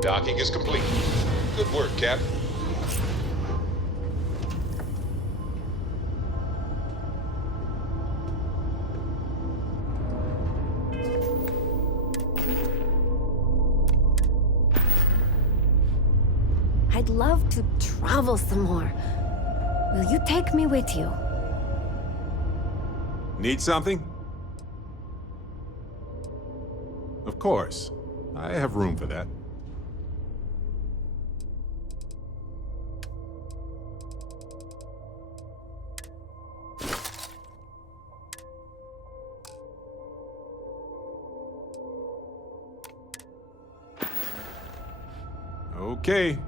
Docking is complete. Good work, Cap. I'd love to travel some more. Will you take me with you? Need something? Of course. I have room for that. Okay.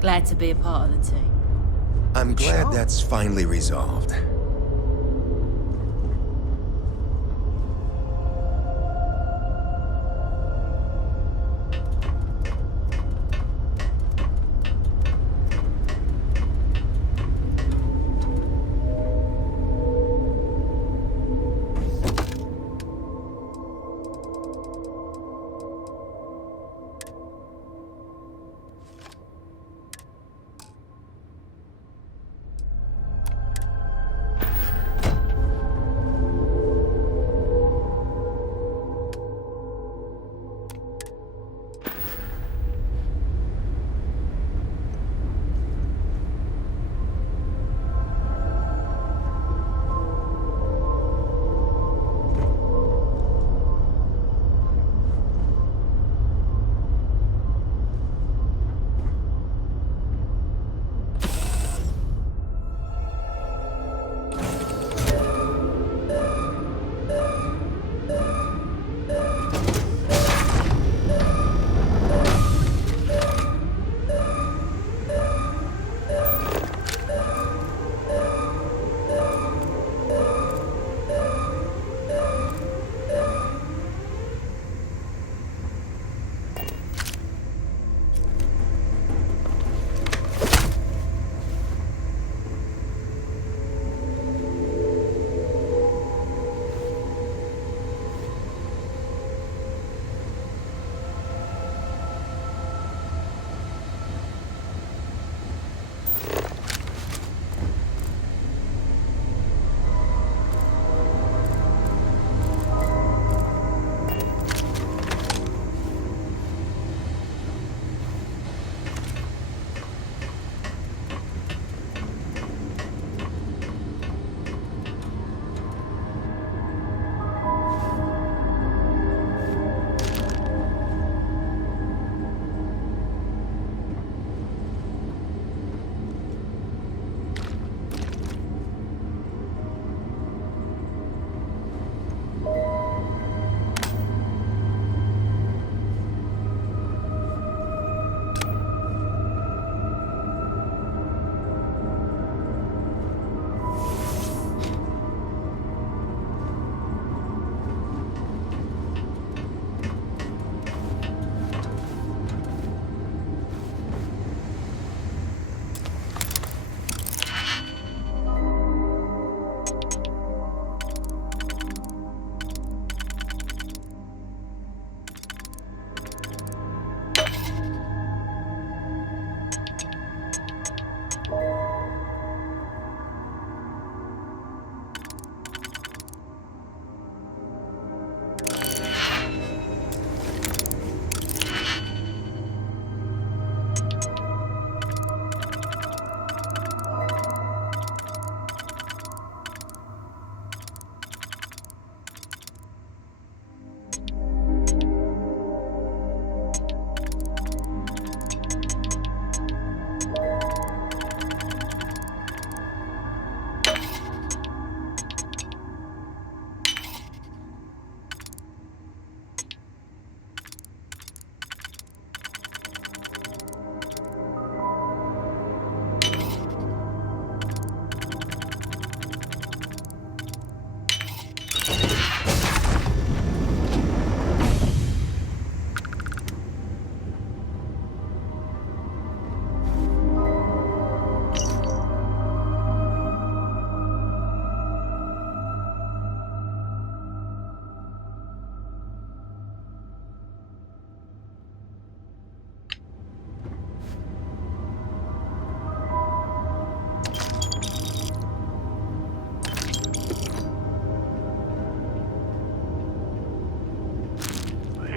Glad to be a part of the team. I'm glad Sure. that's finally resolved.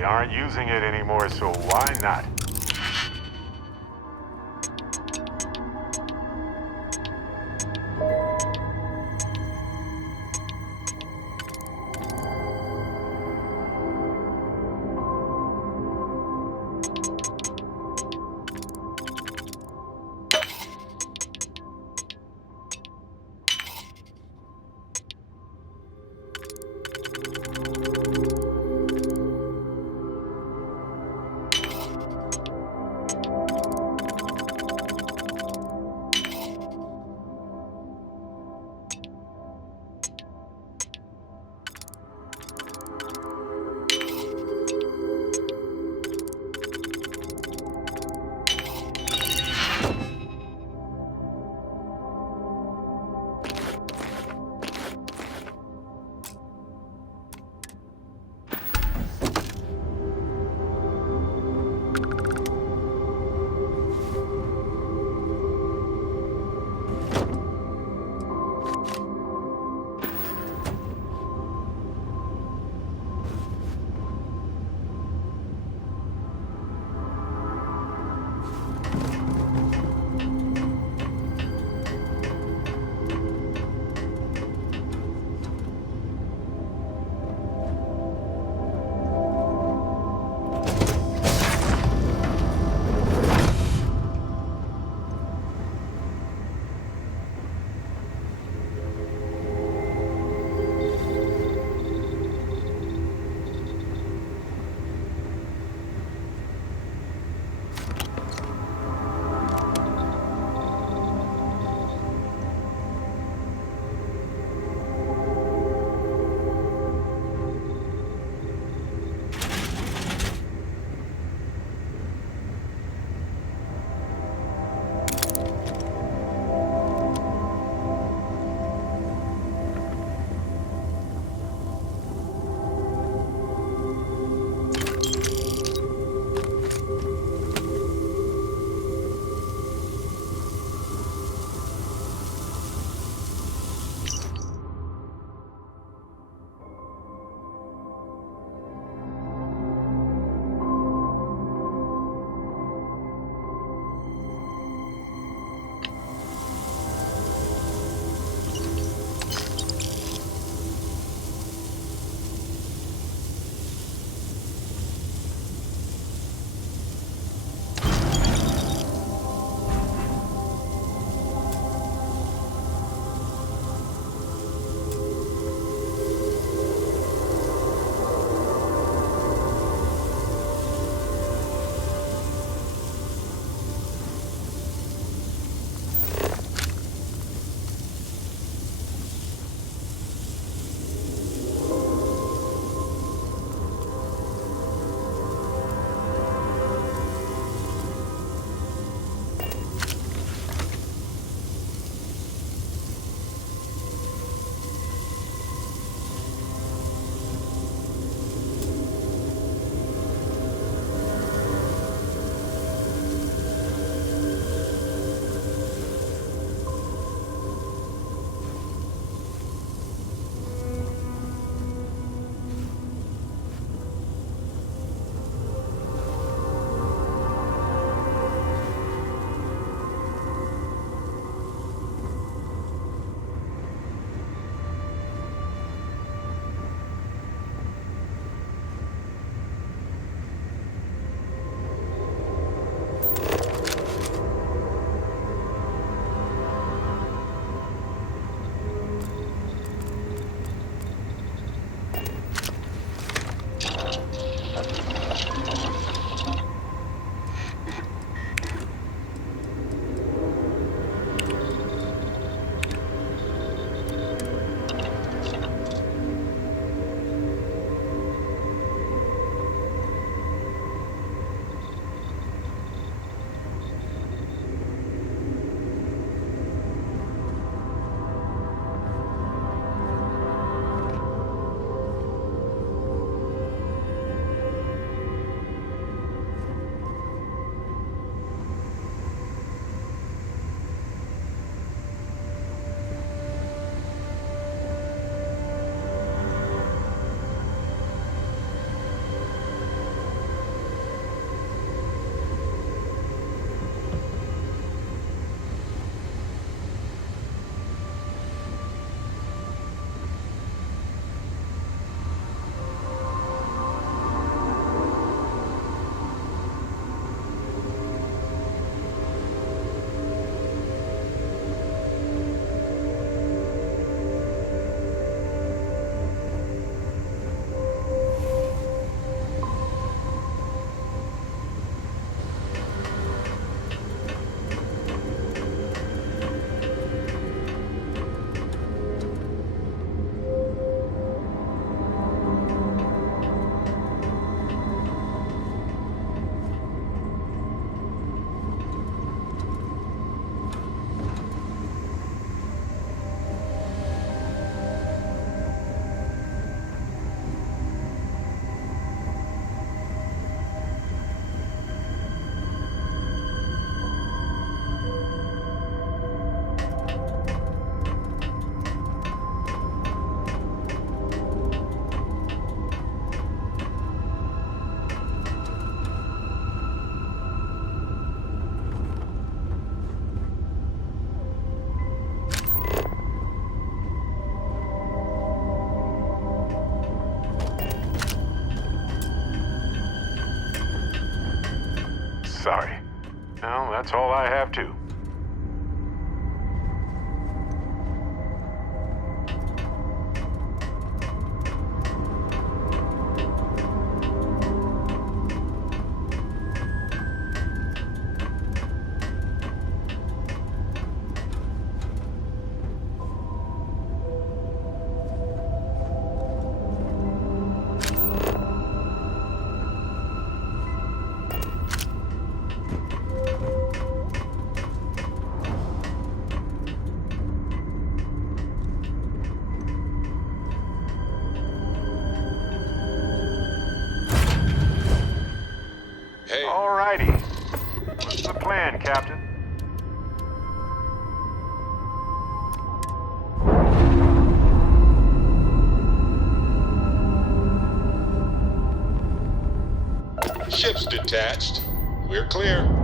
aren't using it anymore, so why not? sorry. Well, that's all I have too. Hey, Alrighty. What's the plan, Captain? ship's detached. We're clear.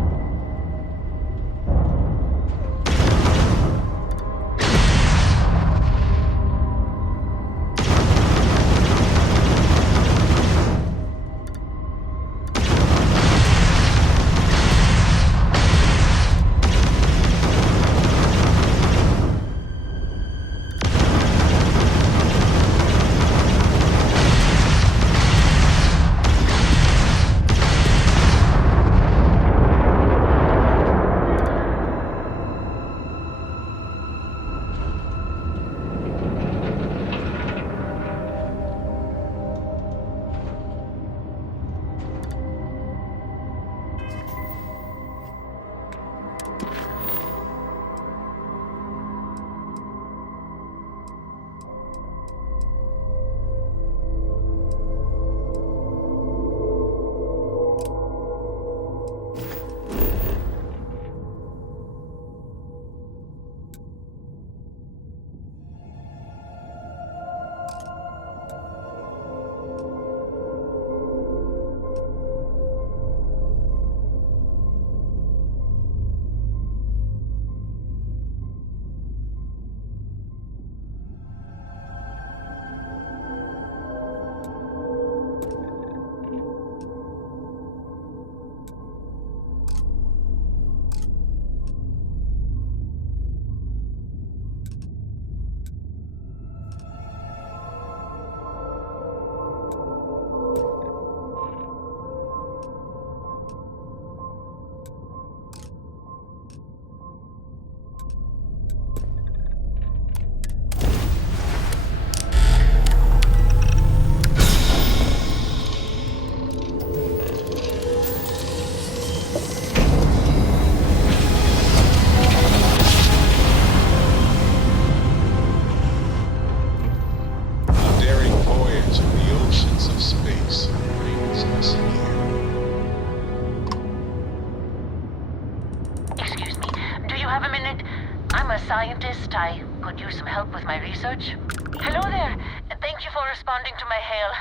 Scientist, I could use some help with my research. Hello there. Thank you for responding to my hail.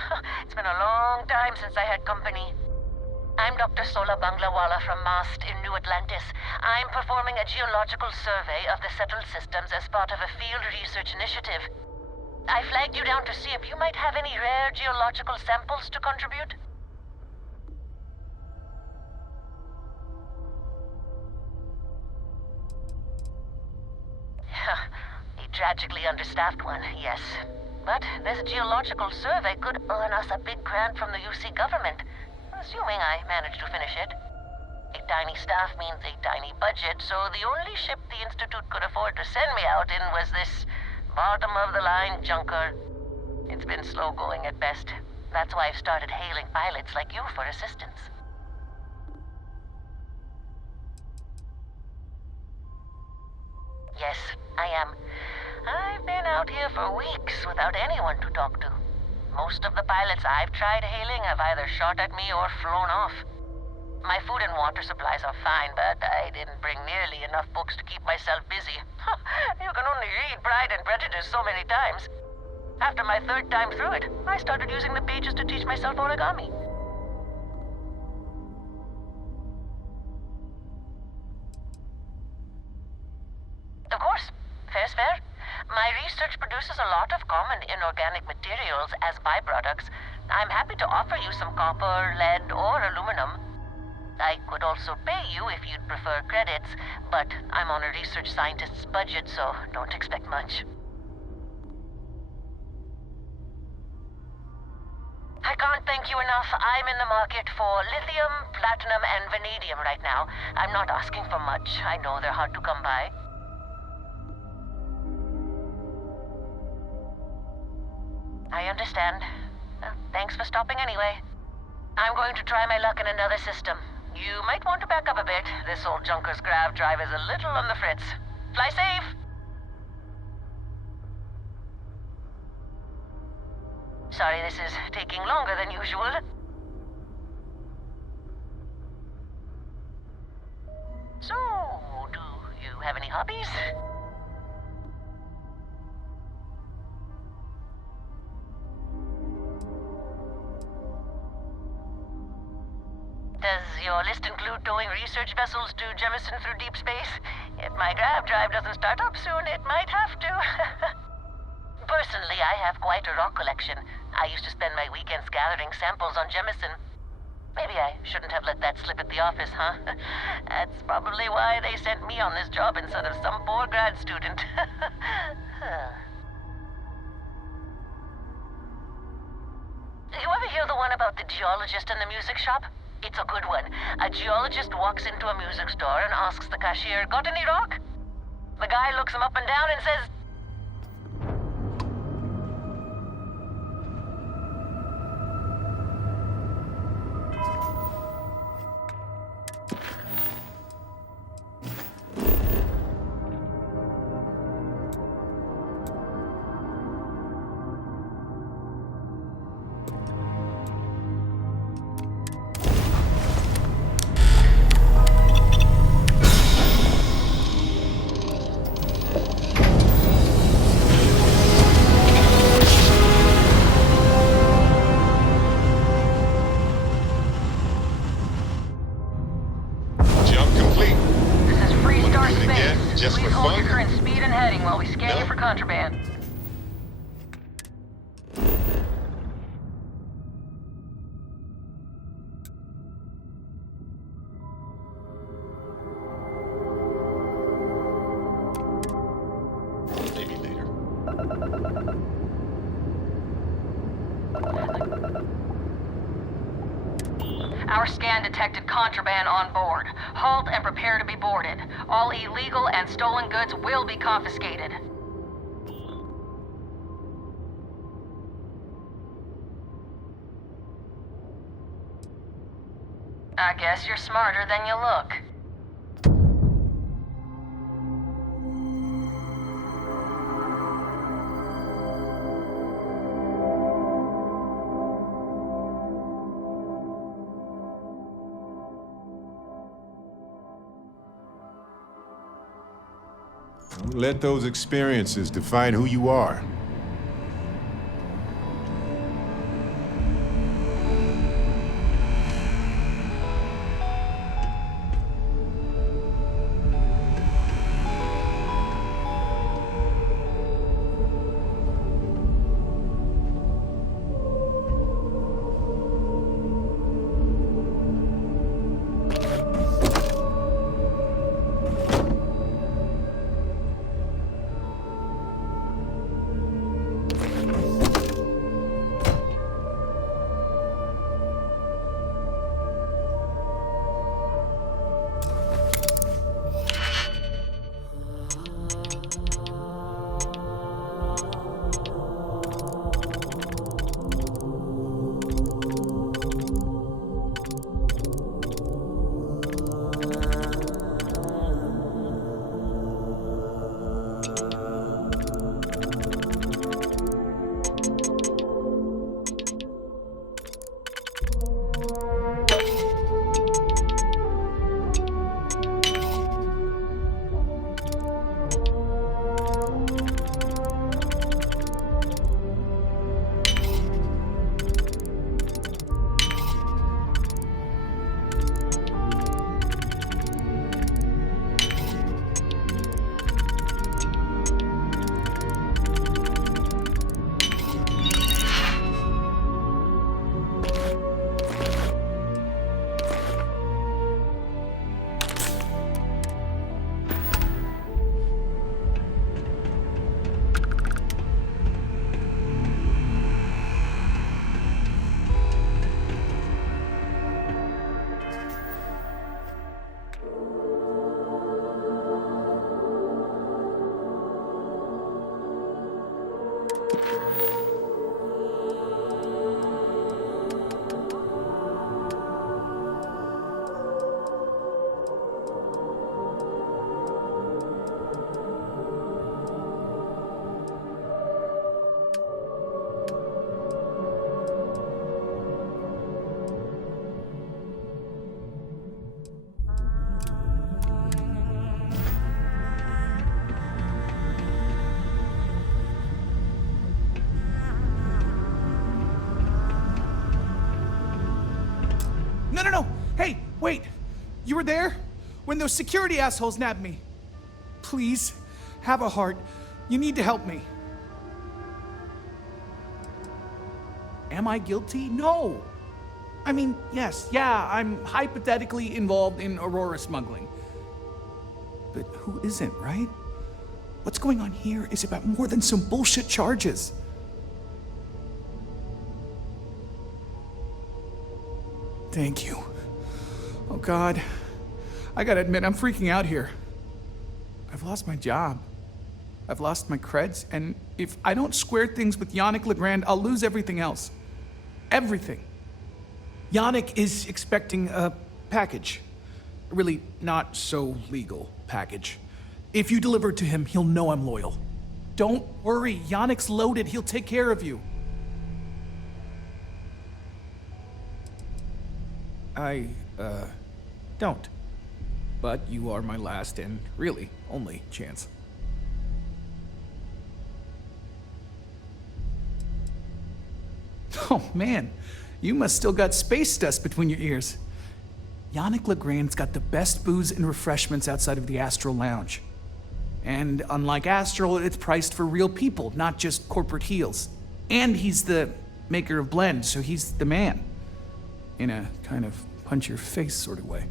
It's been a long time since I had company. I'm Dr. Sola Banglawala from MAST in New Atlantis. I'm performing a geological survey of the settled systems as part of a field research initiative. I flagged you down to see if you might have any rare geological samples to contribute. A tragically understaffed one, yes. But this geological survey could earn us a big grant from the UC government, assuming I manage to finish it. A tiny staff means a tiny budget, so the only ship the Institute could afford to send me out in was this bottom-of-the-line junker. It's been slow going at best. That's why I've started hailing pilots like you for assistance. Yes, I am. I've been out here for weeks without anyone to talk to. Most of the pilots I've tried hailing have either shot at me or flown off. My food and water supplies are fine, but I didn't bring nearly enough books to keep myself busy. You can only read Pride and Prejudice so many times. After my third time through it, I started using the pages to teach myself origami. Of course, fair's fair. My research produces a lot of common inorganic materials as byproducts. I'm happy to offer you some copper, lead, or aluminum. I could also pay you if you'd prefer credits, but I'm on a research scientist's budget, so don't expect much. I can't thank you enough. I'm in the market for lithium, platinum, and vanadium right now. I'm not asking for much. I know they're hard to come by. I understand. Thanks for stopping anyway. I'm going to try my luck in another system. You might want to back up a bit. This old junker's grav drive is a little on the fritz. Fly safe! Sorry this is taking longer than usual. So, do you have any hobbies? Does your list include towing research vessels to Jemison through deep space? If my grav drive doesn't start up soon, it might have to. Personally, I have quite a rock collection. I used to spend my weekends gathering samples on Jemison. Maybe I shouldn't have let that slip at the office, huh? That's probably why they sent me on this job instead of some poor grad student. You ever hear the one about the geologist in the music shop? It's a good one. A geologist walks into a music store and asks the cashier, "Got any rock?" The guy looks him up and down and says, Just Please for hold fun? your current speed and heading while we scan you No? for contraband. Maybe later. Our scan detected contraband on board. Halt and prepare to be boarded. All illegal and stolen goods will be confiscated. I guess you're smarter than you look. Don't let those experiences define who you are. No. Hey, wait. You were there? When those security assholes nabbed me. Please, have a heart. You need to help me. Am I guilty? No. I mean, yes, I'm hypothetically involved in Aurora smuggling. But who isn't, right? What's going on here is about more than some bullshit charges. Thank you. Oh God. I gotta admit, I'm freaking out here. I've lost my job. I've lost my creds, and if I don't square things with Yannick Legrand, I'll lose everything else. Everything. Yannick is expecting a package. A really not so legal package. If you deliver it to him, he'll know I'm loyal. Don't worry, Yannick's loaded. He'll take care of you. I don't. But you are my last and really only chance. Oh man, you must still got space dust between your ears. Yannick Legrand's got the best booze and refreshments outside of the Astral Lounge. And unlike Astral, it's priced for real people, not just corporate heels. And he's the maker of blends, so he's the man. In a kind of punch-your-face sort of way.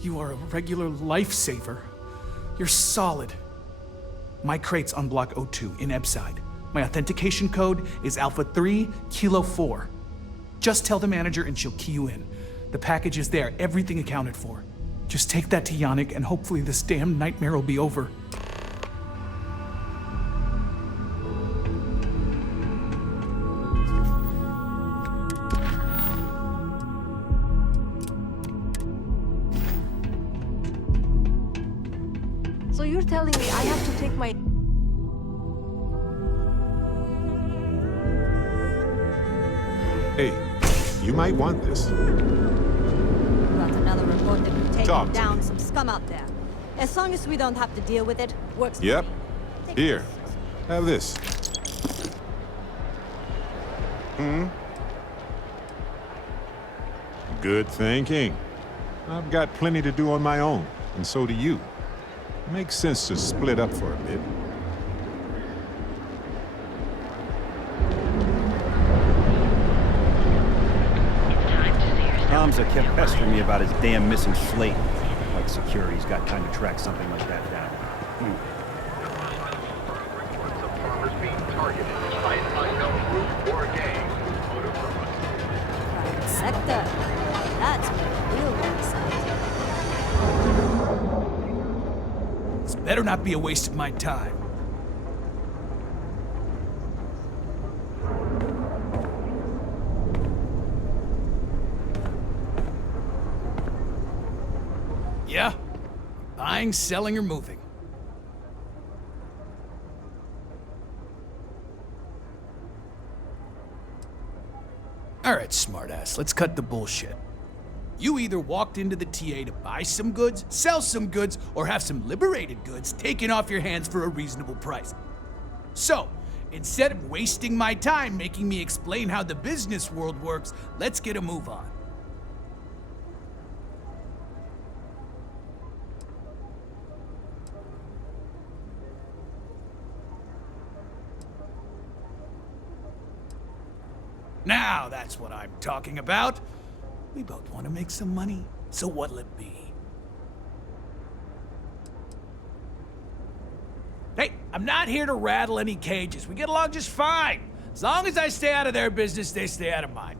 You are a regular lifesaver. You're solid. My crate's on Block O2 in Ebside. My authentication code is Alpha 3 Kilo 4. Just tell the manager and she'll key you in. The package is there, everything accounted for. Just take that to Yannick and hopefully this damn nightmare will be over. So you're telling me I have to take my... Hey, you might want this. Got another report that you've taken Talk to down me. some scum out there. As long as we don't have to deal with it, works for Yep. me. Take Here, this. have this. Good thinking. I've got plenty to do on my own, and so do you. Makes sense to split up for a bit. Hamza kept pestering me about his damn missing slate. Like security's got time to track something like that down. Private sector. That's where the real one's at. This better not be a waste of my time. Yeah. Buying, selling, or moving. Alright, smartass, let's cut the bullshit. You either walked into the TA to buy some goods, sell some goods, or have some liberated goods taken off your hands for a reasonable price. So, instead of wasting my time making me explain how the business world works, let's get a move on. Now that's what I'm talking about. We both want to make some money, so what'll it be? Hey, I'm not here to rattle any cages. We get along just fine. As long as I stay out of their business, they stay out of mine.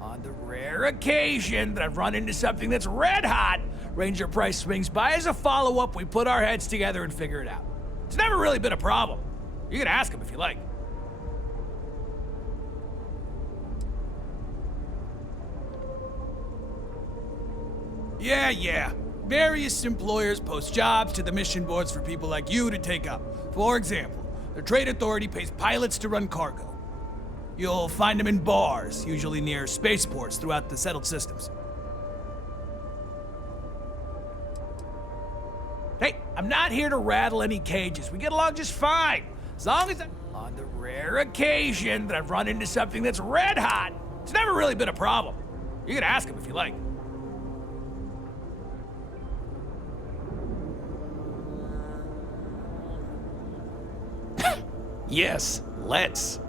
On the rare occasion that I've run into something that's red hot, Ranger Price swings by as a follow-up, we put our heads together and figure it out. It's never really been a problem. You can ask him if you like. Yeah. Various employers post jobs to the mission boards for people like you to take up. For example, the Trade Authority pays pilots to run cargo. You'll find them in bars, usually near spaceports throughout the settled systems. Hey, I'm not here to rattle any cages. We get along just fine. As long as On the rare occasion that I've run into something that's red hot, it's never really been a problem. You can ask him if you like. Yes, let's.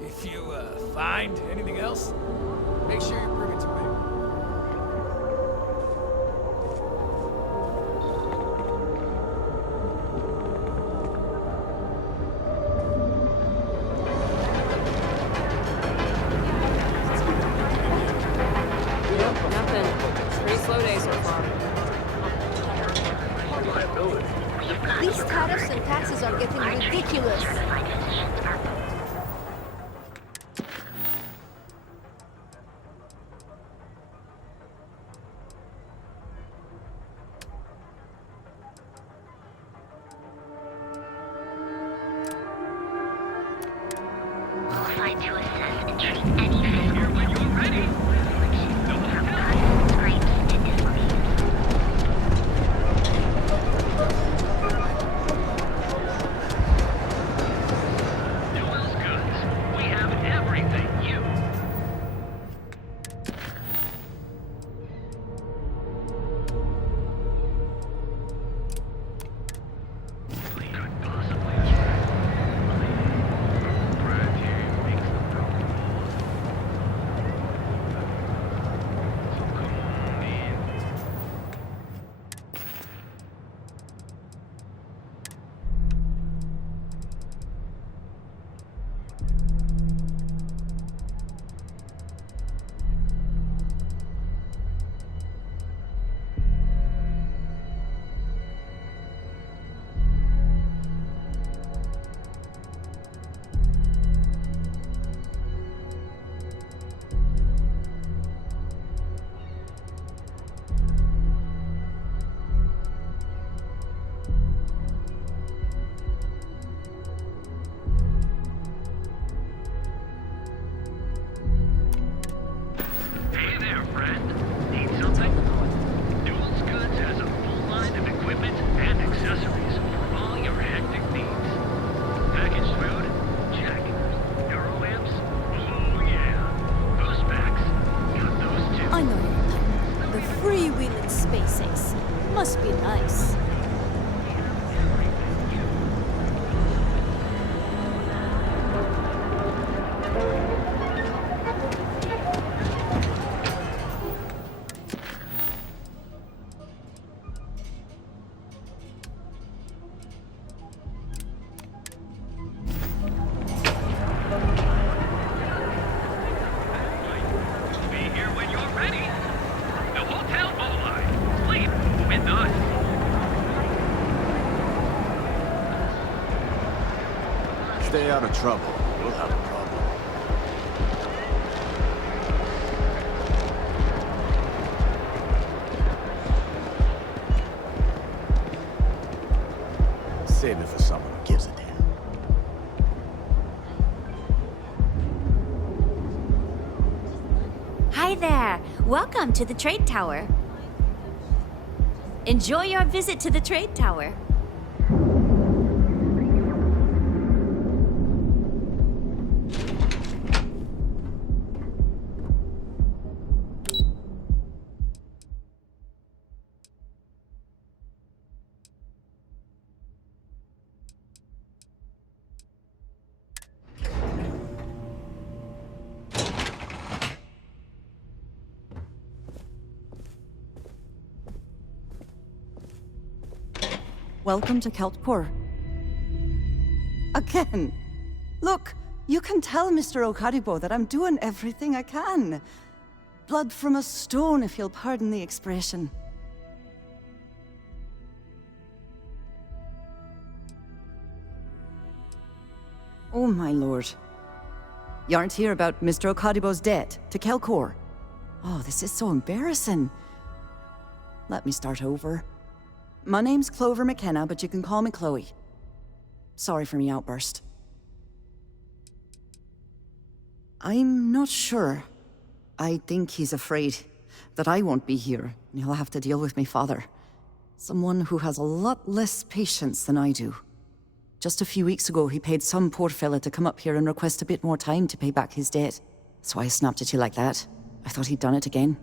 If you find anything else, make sure you bring it to me. Nothing. Pretty slow day so far. These tariffs and taxes are getting ridiculous. Qualified to assess and treat any physical when you're ready. From cuts, scrapes, to injuries. Duel's goods. We have everything you. Could possibly Brad here makes the proposal. So come on in. Hey there, friend. Need something? Duel's Goods has a full line of equipment and accessories for all your hectic needs. Packaged food? Check. Neuro amps? Oh yeah. Boost packs? Got those too. I know you. The freewheeling space ace. Must be nice. Be here when you're ready. The Hotel Line. Sleep with us. Stay out of trouble. We'll have a problem. Save it for someone who gives a damn. Hi there. Welcome to the Trade Tower. Enjoy your visit to the Trade Tower. Welcome to Keltcore. Again. Look, you can tell Mr. Okaribo that I'm doing everything I can. Blood from a stone, if you'll pardon the expression. Oh, my lord. You aren't here about Mr. Okaribo's debt to Kelkor. Oh, this is so embarrassing. Let me start over. My name's Clover McKenna, but you can call me Chloe. Sorry for me outburst. I'm not sure. I think he's afraid that I won't be here, and he'll have to deal with my father. Someone who has a lot less patience than I do. Just a few weeks ago, he paid some poor fella to come up here and request a bit more time to pay back his debt. That's why I snapped at you like that. I thought he'd done it again.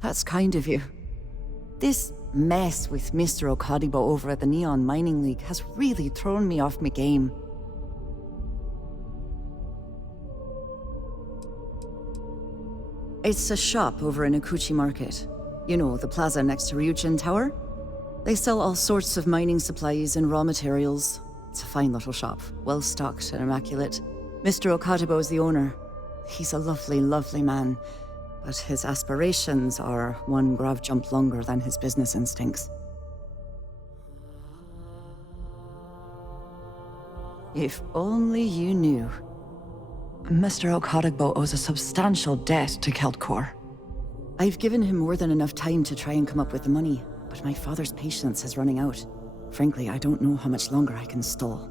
That's kind of you. This mess with Mr. Okadibo over at the Neon Mining League has really thrown me off my game. It's a shop over in Akuchi Market. You know, the plaza next to Ryujin Tower? They sell all sorts of mining supplies and raw materials. It's a fine little shop, well-stocked and immaculate. Mr. Okadibo is the owner. He's a lovely, lovely man. But his aspirations are one grav jump longer than his business instincts. If only you knew. Mr. Okadibo owes a substantial debt to Keltcore. I've given him more than enough time to try and come up with the money, but my father's patience is running out. Frankly, I don't know how much longer I can stall.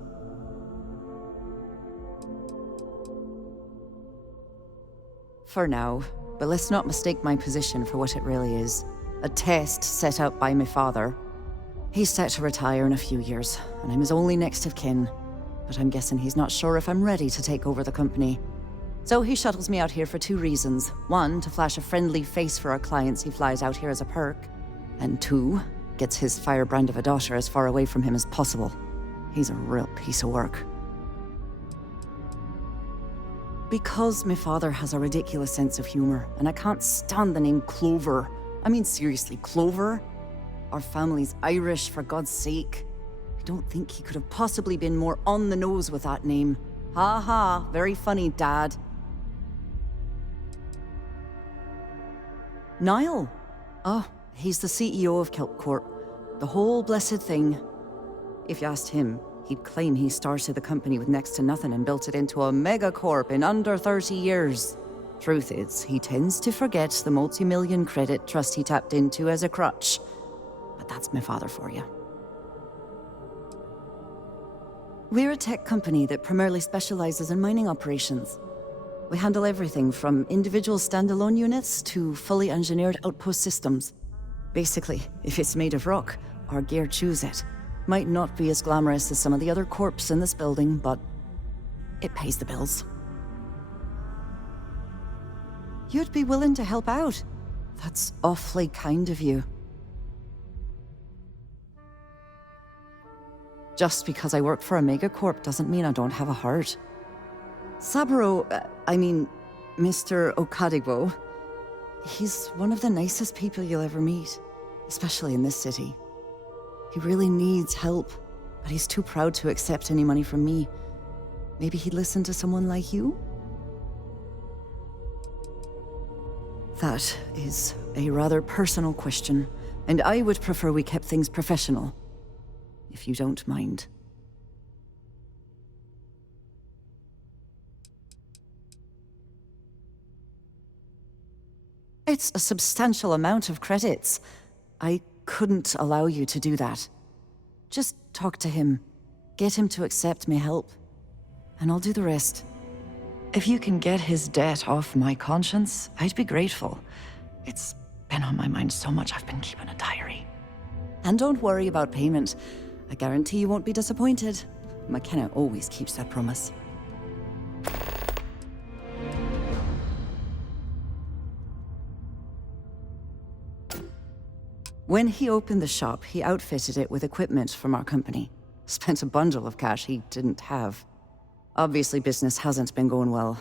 For now. But let's not mistake my position for what it really is. A test set out by my father. He's set to retire in a few years, and I'm his only next of kin. But I'm guessing he's not sure if I'm ready to take over the company. So he shuttles me out here for two reasons. One, to flash a friendly face for our clients he flies out here as a perk. And two, gets his firebrand of a daughter as far away from him as possible. He's a real piece of work. Because my father has a ridiculous sense of humor, and I can't stand the name Clover. I mean, seriously, Clover? Our family's Irish, for God's sake. I don't think he could have possibly been more on the nose with that name. Ha ha, very funny, Dad. Niall? Oh, he's the CEO of Kelpcorp. The whole blessed thing. If you asked him, he'd claim he started the company with next to nothing and built it into a megacorp in under 30 years. Truth is, he tends to forget the multi-million credit trust he tapped into as a crutch. But that's my father for you. We're a tech company that primarily specializes in mining operations. We handle everything from individual standalone units to fully engineered outpost systems. Basically, if it's made of rock, our gear chews it. Might not be as glamorous as some of the other corps in this building, but it pays the bills. You'd be willing to help out. That's awfully kind of you. Just because I work for a megacorp doesn't mean I don't have a heart. Saburo, Mr. Okadibo, he's one of the nicest people you'll ever meet, especially in this city. He really needs help, but he's too proud to accept any money from me. Maybe he'd listen to someone like you? That is a rather personal question, and I would prefer we kept things professional, if you don't mind. It's a substantial amount of credits. I couldn't allow you to do that. Just talk to him. Get him to accept my help. And I'll do the rest. If you can get his debt off my conscience, I'd be grateful. It's been on my mind so much I've been keeping a diary. And don't worry about payment. I guarantee you won't be disappointed. McKenna always keeps that promise. When he opened the shop, he outfitted it with equipment from our company. Spent a bundle of cash he didn't have. Obviously, business hasn't been going well,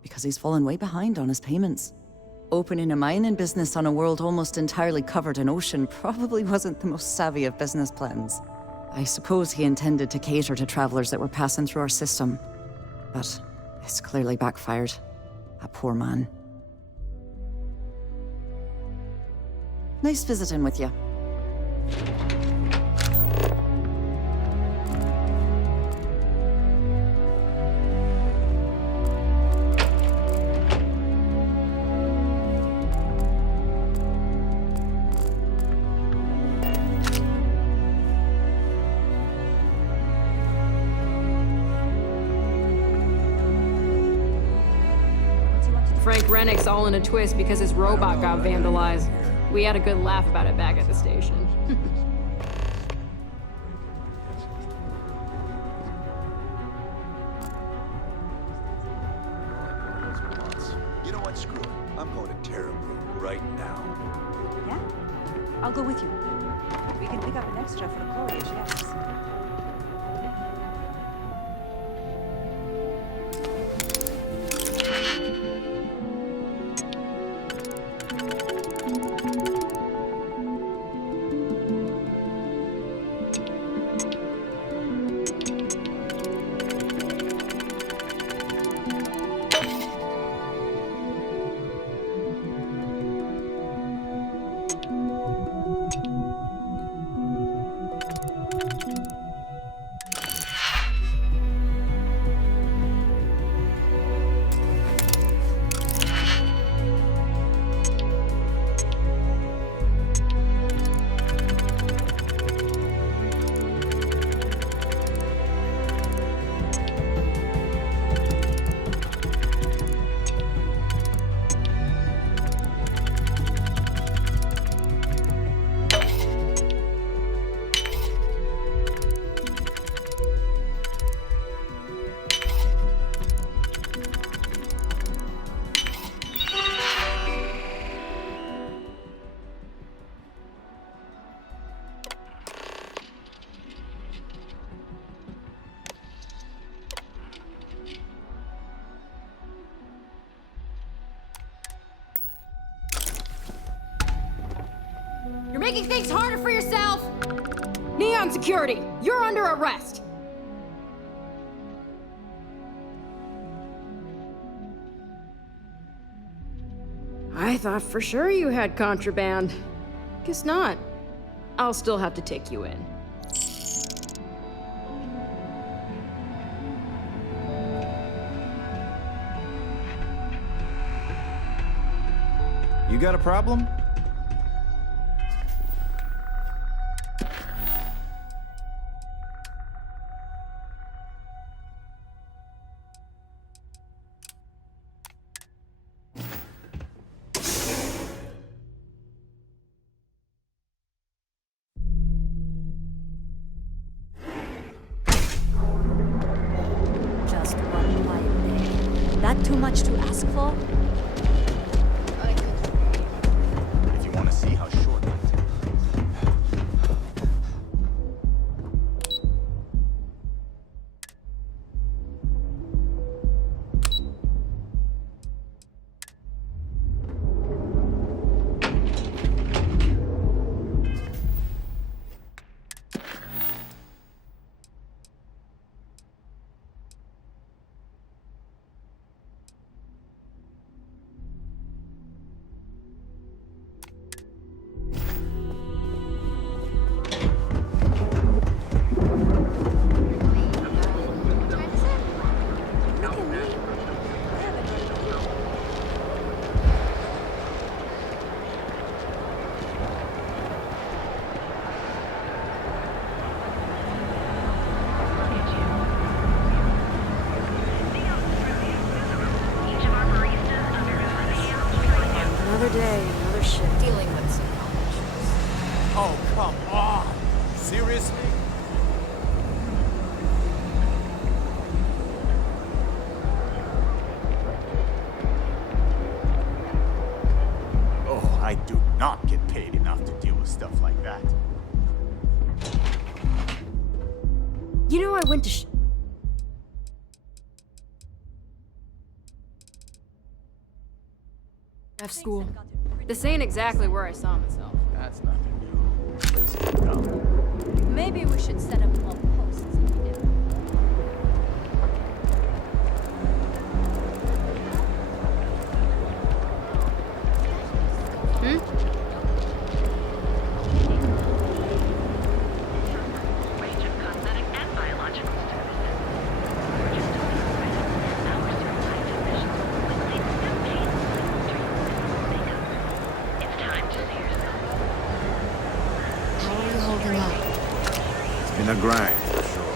because he's fallen way behind on his payments. Opening a mining business on a world almost entirely covered in ocean probably wasn't the most savvy of business plans. I suppose he intended to cater to travelers that were passing through our system. But it's clearly backfired. A poor man. Nice visiting with you. Frank Rennick's all in a twist because his robot got vandalized. We had a good laugh about it back at the station. You know what? Screw it. I'm going to Terrabrook right now. Yeah? I'll go with you. We can pick up an extra for the courier, yes. You're making things harder for yourself! Neon Security, you're under arrest! I thought for sure you had contraband. Guess not. I'll still have to take you in. You got a problem? Just one quiet day. That too much to ask for? If you want to see how short it is. Another day, another ship dealing with some issues. Oh, come on! Seriously? Oh, I do not get paid enough to deal with stuff like that. You know, I went to F school. This ain't exactly where I saw myself. That's nothing new. Places to go. Maybe we should set up more posts. In a grind, for sure.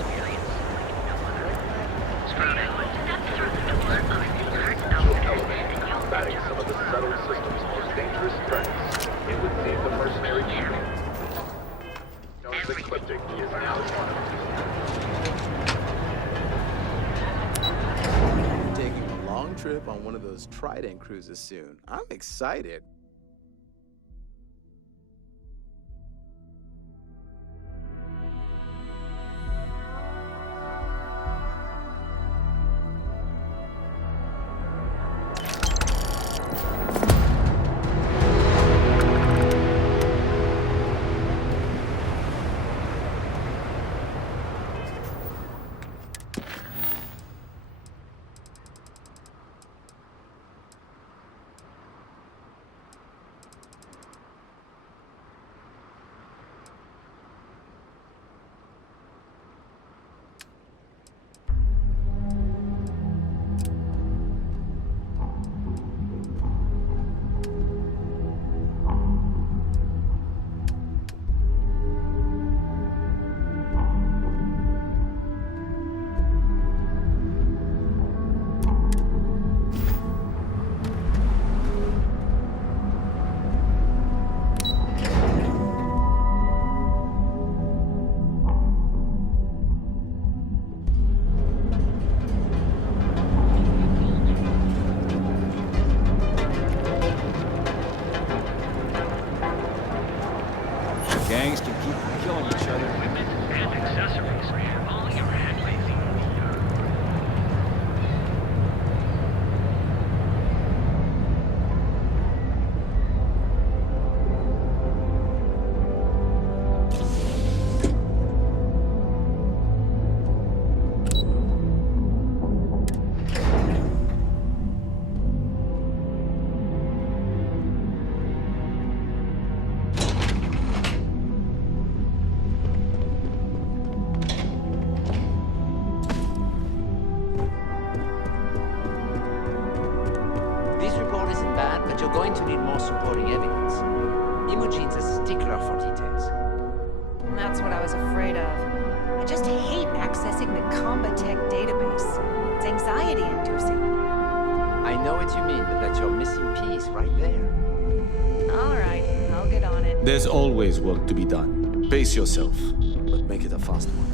Batting some of the subtle system's most dangerous threats. It would seem the mercenary chief known as Ecliptic is now one of Taking a long trip on one of those Trident cruises soon. I'm excited. Gangs can keep killing each other. and accessories for all your handling. This report isn't bad, but you're going to need more supporting evidence. Imogene's a stickler for details. That's what I was afraid of. I just hate accessing the Combatech database. It's anxiety-inducing. I know what you mean, but that's your missing piece right there. All right, I'll get on it. There's always work to be done. Pace yourself, but make it a fast one.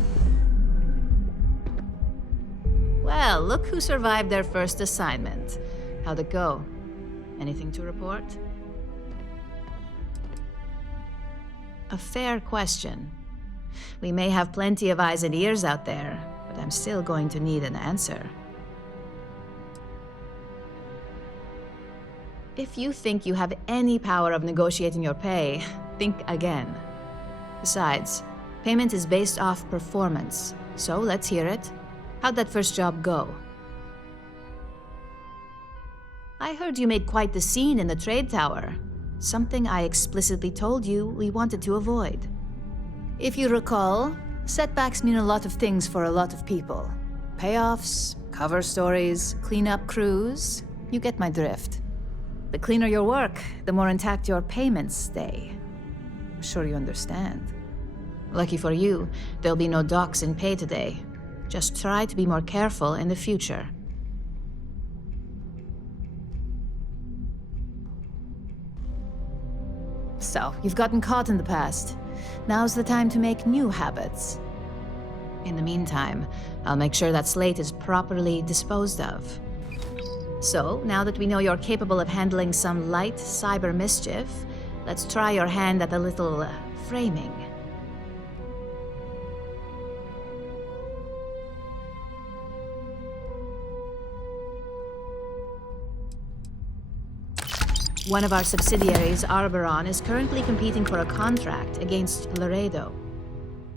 Well, look who survived their first assignment. How'd it go? Anything to report? A fair question. We may have plenty of eyes and ears out there, but I'm still going to need an answer. If you think you have any power of negotiating your pay, think again. Besides, payment is based off performance, so let's hear it. How'd that first job go? I heard you made quite the scene in the trade tower. Something I explicitly told you we wanted to avoid. If you recall, setbacks mean a lot of things for a lot of people. Payoffs, cover stories, cleanup crews. You get my drift. The cleaner your work, the more intact your payments stay. I'm sure you understand. Lucky for you, there'll be no docks in pay today. Just try to be more careful in the future. So, you've gotten caught in the past. Now's the time to make new habits. In the meantime, I'll make sure that slate is properly disposed of. So, now that we know you're capable of handling some light cyber mischief, let's try your hand at a little framing. One of our subsidiaries, Arboron, is currently competing for a contract against Laredo.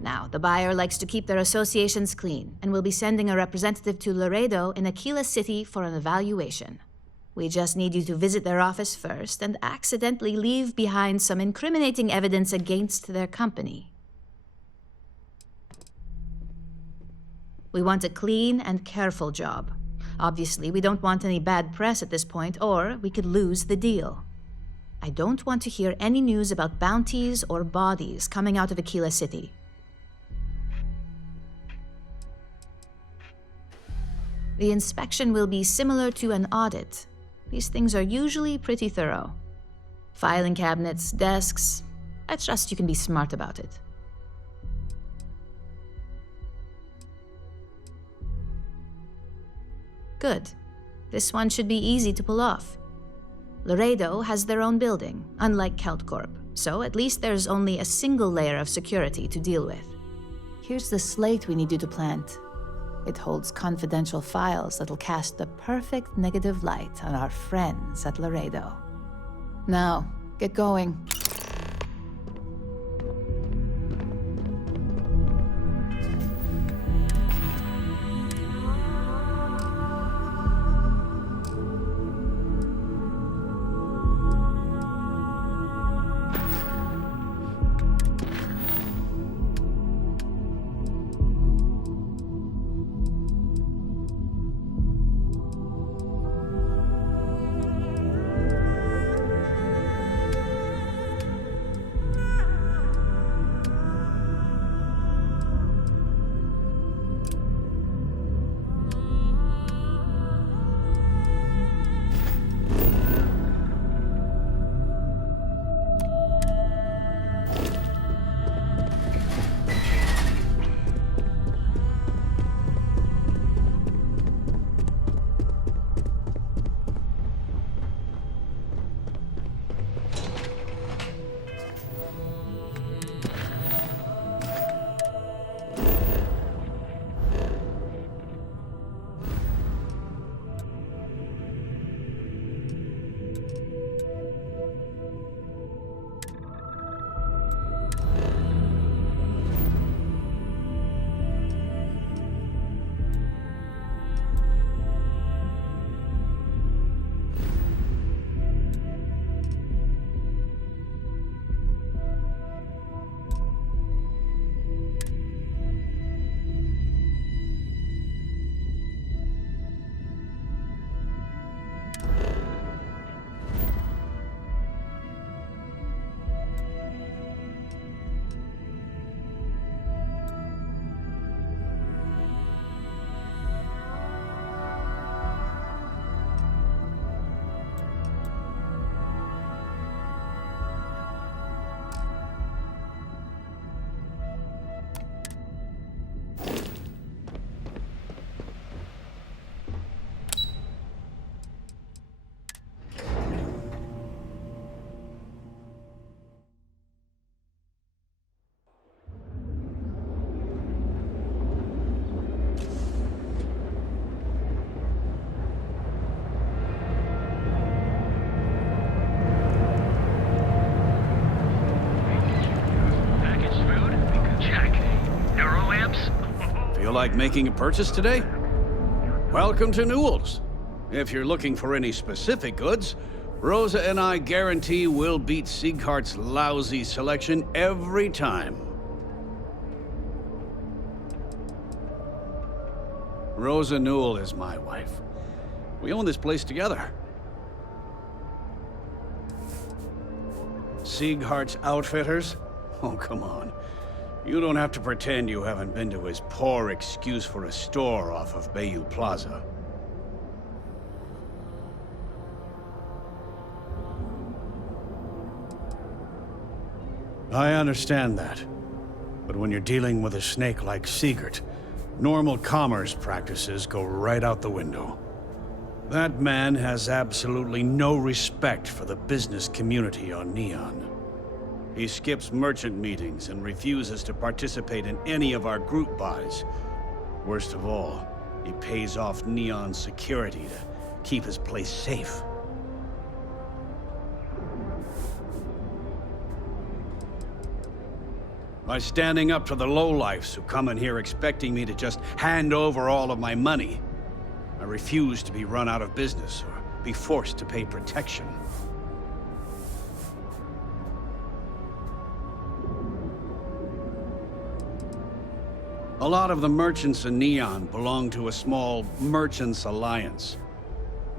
Now, the buyer likes to keep their associations clean, and will be sending a representative to Laredo in Aquila City for an evaluation. We just need you to visit their office first and accidentally leave behind some incriminating evidence against their company. We want a clean and careful job. Obviously, we don't want any bad press at this point, or we could lose the deal. I don't want to hear any news about bounties or bodies coming out of Aquila City. The inspection will be similar to an audit. These things are usually pretty thorough. Filing cabinets, desks. I trust you can be smart about it. Good. This one should be easy to pull off. Laredo has their own building, unlike CeltCorp, so at least there's only a single layer of security to deal with. Here's the slate we need you to plant. It holds confidential files that'll cast the perfect negative light on our friends at Laredo. Now, get going. Like making a purchase today? Welcome to Newell's. If you're looking for any specific goods, Rosa and I guarantee we'll beat Sieghart's lousy selection every time. Rosa Newell is my wife. We own this place together. Sieghart's Outfitters? Oh, come on. You don't have to pretend you haven't been to his poor excuse for a store off of Bayou Plaza. I understand that. But when you're dealing with a snake like Siegert, normal commerce practices go right out the window. That man has absolutely no respect for the business community on Neon. He skips merchant meetings and refuses to participate in any of our group buys. Worst of all, he pays off Neon's security to keep his place safe. By standing up to the lowlifes who come in here expecting me to just hand over all of my money. I refuse to be run out of business or be forced to pay protection. A lot of the merchants in Neon belong to a small merchants alliance.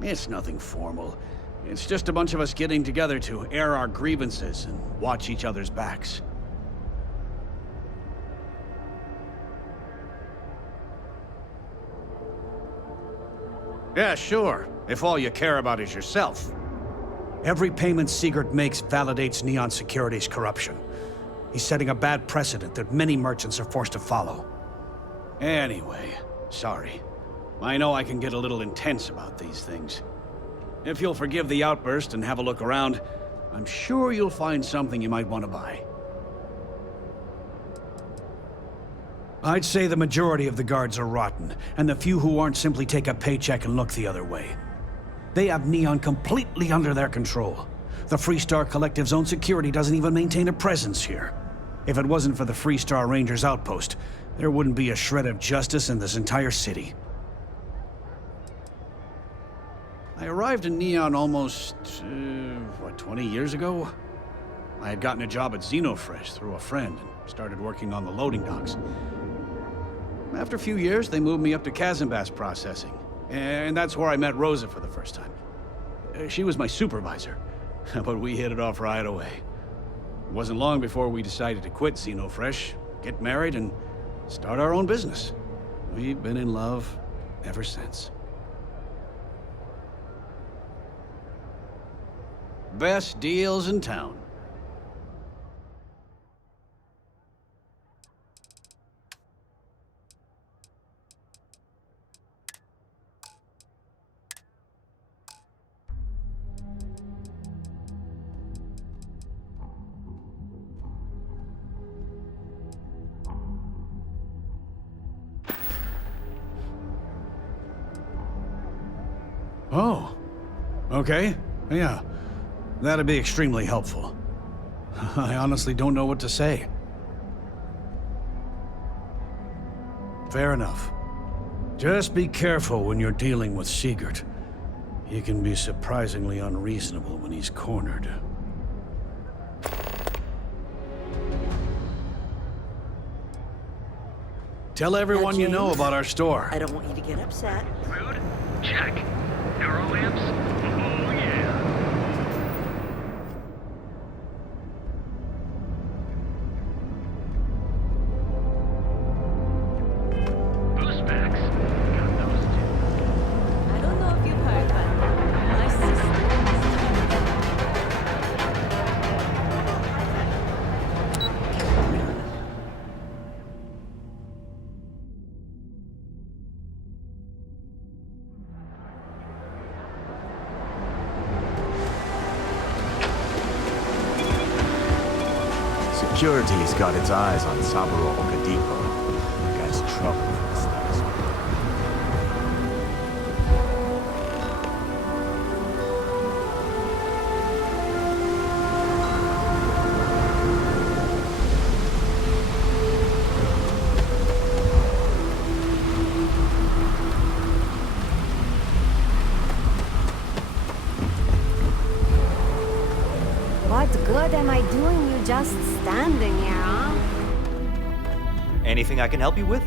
It's nothing formal. It's just a bunch of us getting together to air our grievances and watch each other's backs. Yeah, sure, if all you care about is yourself. Every payment Sigurd makes validates Neon Security's corruption. He's setting a bad precedent that many merchants are forced to follow. Anyway, sorry. I know I can get a little intense about these things. If you'll forgive the outburst and have a look around, I'm sure you'll find something you might want to buy. I'd say the majority of the guards are rotten, and the few who aren't simply take a paycheck and look the other way. They have Neon completely under their control. The Freestar Collective's own security doesn't even maintain a presence here. If it wasn't for the Freestar Rangers outpost, there wouldn't be a shred of justice in this entire city. I arrived in Neon almost, 20 years ago? I had gotten a job at Xenofresh through a friend and started working on the loading docks. After a few years, they moved me up to Kazanbass processing, and that's where I met Rosa for the first time. She was my supervisor, but we hit it off right away. It wasn't long before we decided to quit Xenofresh, get married, and start our own business. We've been in love ever since. Best deals in town. Oh, okay, yeah. That'd be extremely helpful. I honestly don't know what to say. Fair enough. Just be careful when you're dealing with Sigurd. He can be surprisingly unreasonable when he's cornered. Tell everyone you know about our store. I don't want you to get upset. Food? Check. Neurolamps? Oh, yeah. Boost packs? Got those too. I don't know if you've heard, but my sister Security's got its eyes on Saburo Okadipo. The guy's trouble for the status quo. What good am I doing you just standing here, huh? Anything I can help you with?